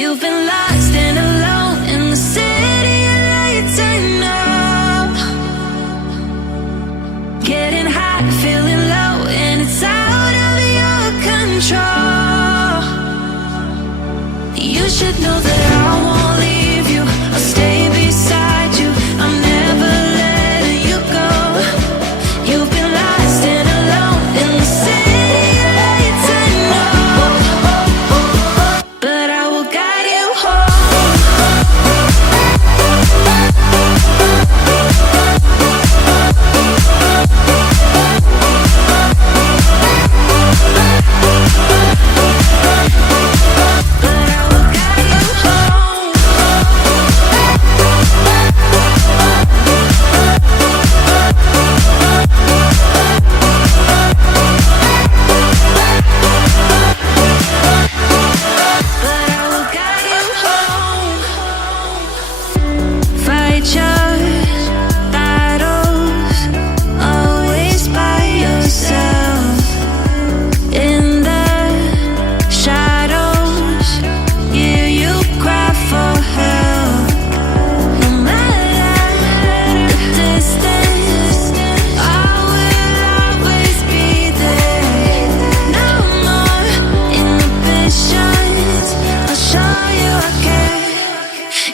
You've been lost and alone in the city of lights. I know. Getting high, feeling low, and it's out of your control. You should know that I won't leave you. I'll stay beside you. I'm never letting you go. You've been lost and alone in the city of lights. I know, but I will guide you home.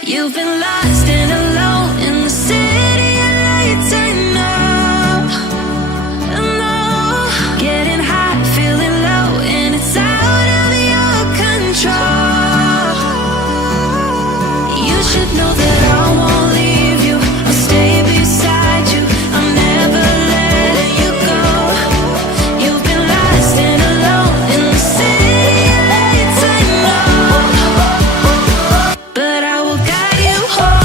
You've been lost and alone in the city of lights. I know, I know. Getting high, feeling low, and it's out of your control. You should know that I won't leave you. I'll stay beside you. I'm never letting you go. You've been lost and alone in the city of lights. I know, but I will guide you home.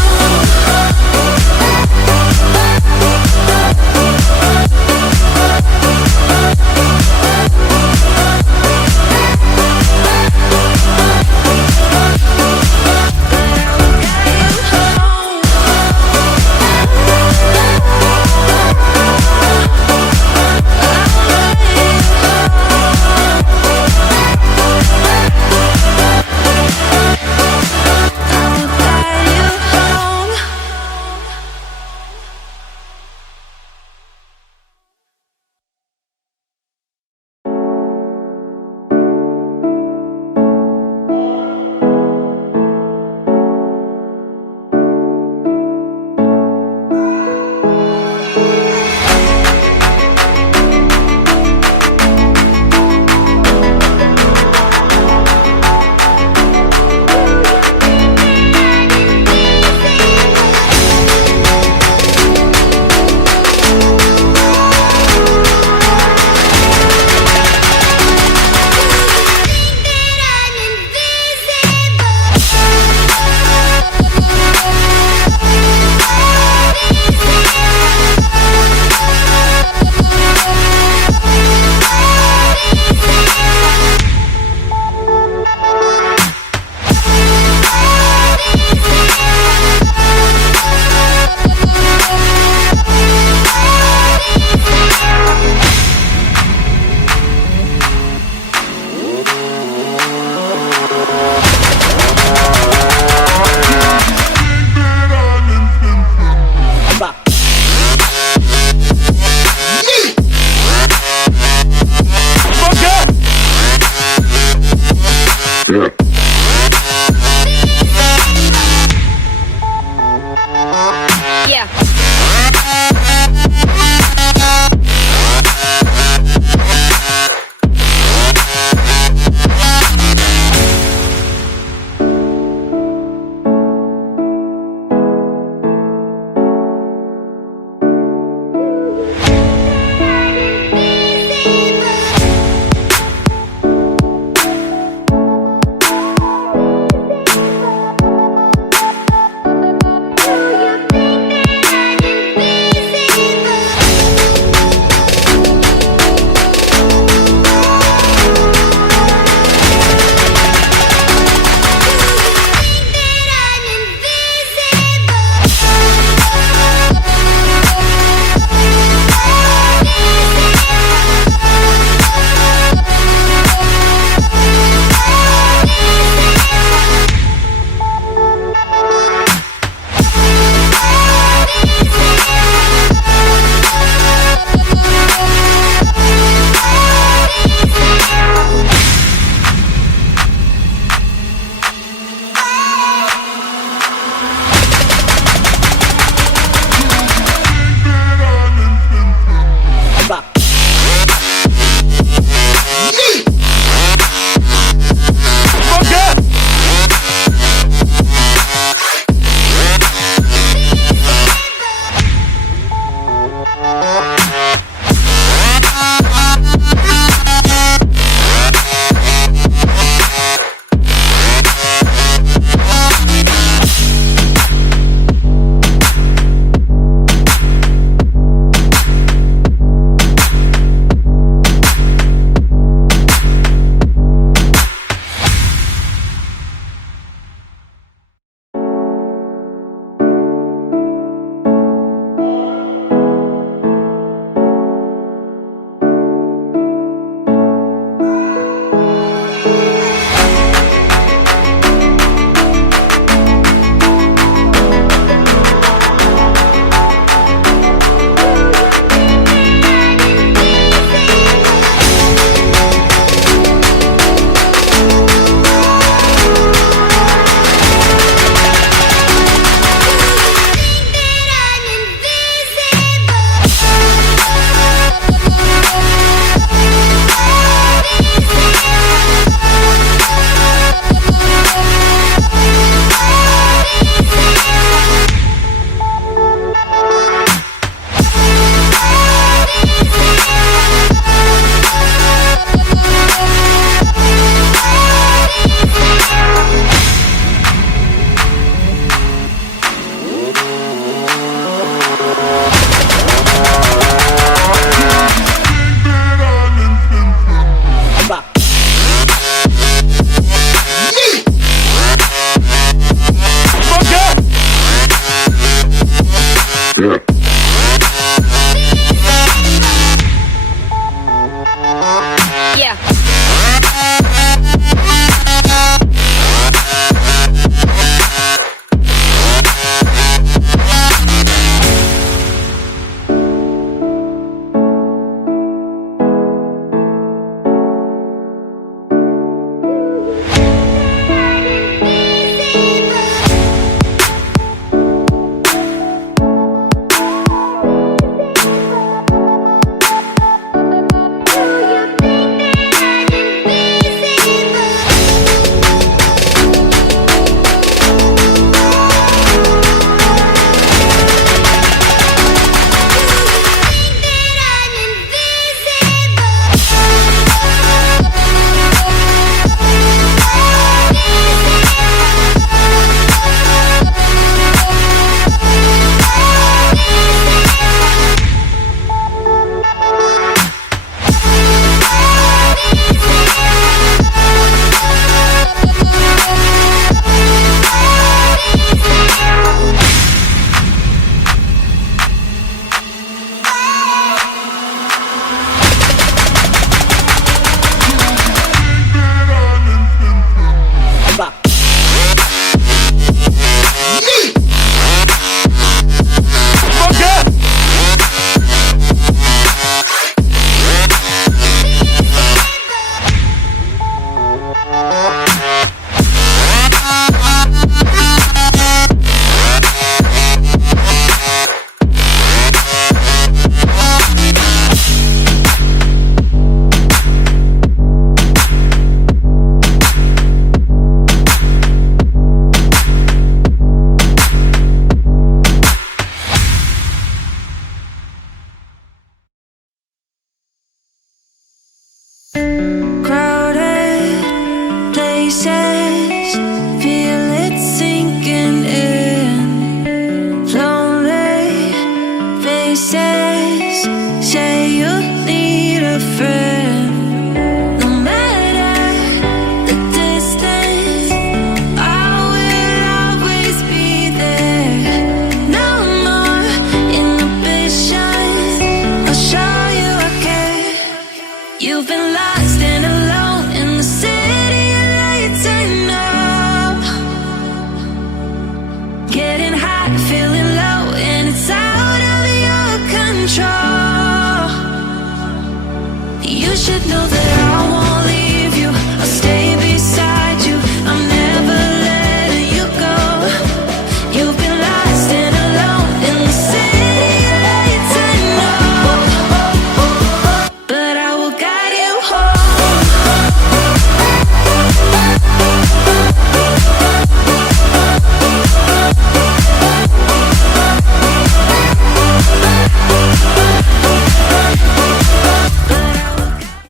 Yeah.